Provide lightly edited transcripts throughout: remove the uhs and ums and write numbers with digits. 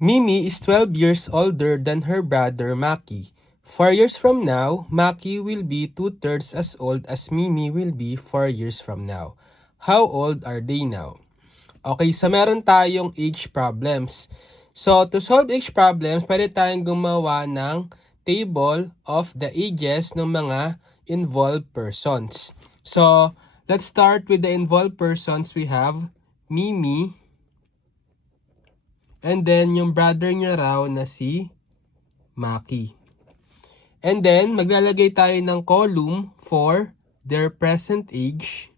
Mimi is 12 years older than her brother Maki. 4 years from now, Maki will be 2/3 as old as Mimi will be 4 years from now. How old are they now? Okay, so meron tayong age problems. So to solve age problems, pwede tayong gumawa ng table of the ages ng mga involved persons. So let's start with the involved persons. We have Mimi, and then yung brother niya raw na si Maki. And then maglalagay tayo ng column for their present age.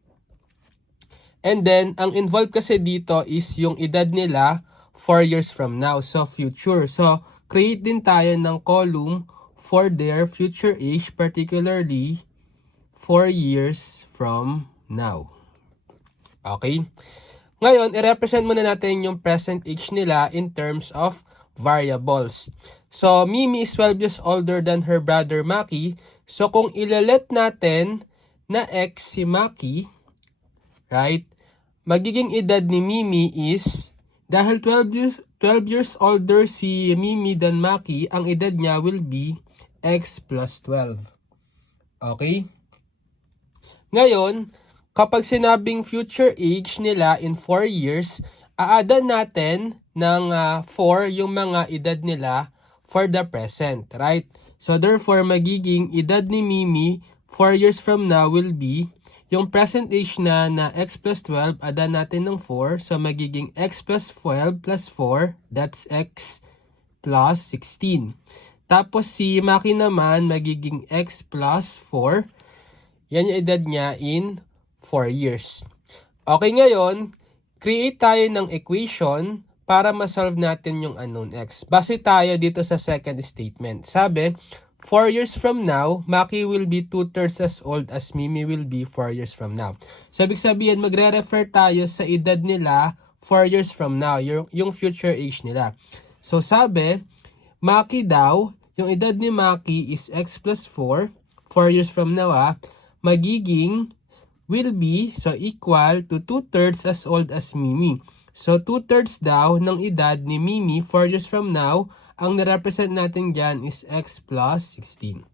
And then ang involved kasi dito is yung edad nila 4 years from now. So future. So create din tayo ng column for their future age, particularly 4 years from now. Okay? Ngayon, i-represent muna natin yung present age nila in terms of variables. So, Mimi is 12 years older than her brother Maki. So, kung ilalet natin na x si Maki, right, magiging edad ni Mimi is, dahil 12 years older si Mimi than Maki, ang edad niya will be x plus 12. Okay? Ngayon, kapag sinabing future age nila in 4 years, aadan natin ng 4 yung mga edad nila for the present, right? So therefore, magiging edad ni Mimi 4 years from now will be yung present age na x plus 12, adan natin ng 4. So magiging x plus 12 plus 4, that's x plus 16. Tapos si Maki naman, magiging x plus 4. Yan yung edad niya in 4 years. Okay, ngayon, create tayo ng equation para ma-solve natin yung unknown x. Base tayo dito sa second statement. Sabi, 4 years from now, Maki will be 2/3 as old as Mimi will be 4 years from now. So, ibig sabihin, magre-refer tayo sa edad nila 4 years from now, yung future age nila. So, sabi, Maki daw, yung edad ni Maki is x plus 4, 4 years from now magiging will be, so equal to 2/3 as old as Mimi. So 2/3 daw ng edad ni Mimi 4 years from now, ang nirepresent natin dyan is x plus 16.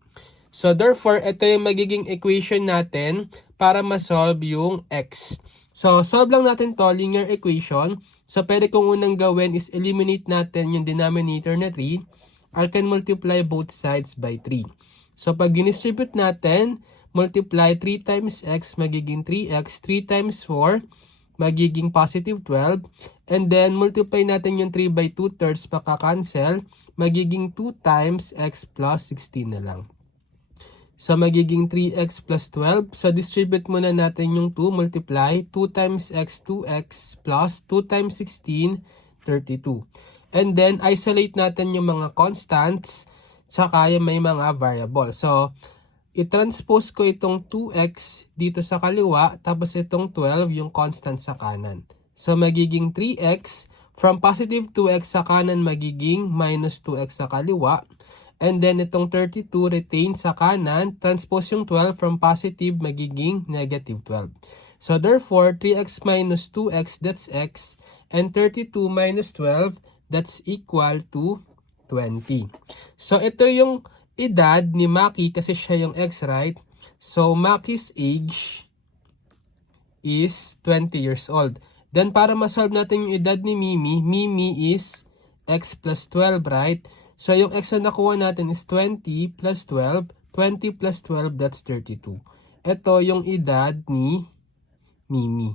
So therefore, ito yung magiging equation natin para ma-solve yung x. So solve lang natin to, linear equation. So pwede kong unang gawin is eliminate natin yung denominator na 3. I can multiply both sides by 3. So pag dinistribute natin, multiply 3 times x, magiging 3x, 3 times 4, magiging positive 12, and then multiply natin yung 3 by 2/3, makakancel, magiging 2 times x plus 16 na lang. So magiging 3x plus 12, so distribute muna natin yung 2, multiply, 2 times x, 2x, plus 2 times 16, 32. And then isolate natin yung mga constants, saka yung may mga variable. So, i-transpose ko itong 2x dito sa kaliwa, tapos itong 12 yung constant sa kanan. So magiging 3x, from positive 2x sa kanan magiging minus 2x sa kaliwa. And then itong 32 retain sa kanan, transpose yung 12 from positive magiging negative 12. So therefore, 3x minus 2x, that's x, and 32 minus 12, that's equal to 20. So ito yung edad ni Maki kasi siya yung x, right? So, Maki's age is 20 years old. Then, para ma-solve natin yung edad ni Mimi, Mimi is x plus 12, right? So, yung x na nakuha natin is 20 plus 12. 20 plus 12, that's 32. Ito yung edad ni Mimi.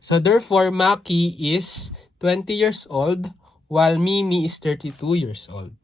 So, therefore, Maki is 20 years old while Mimi is 32 years old.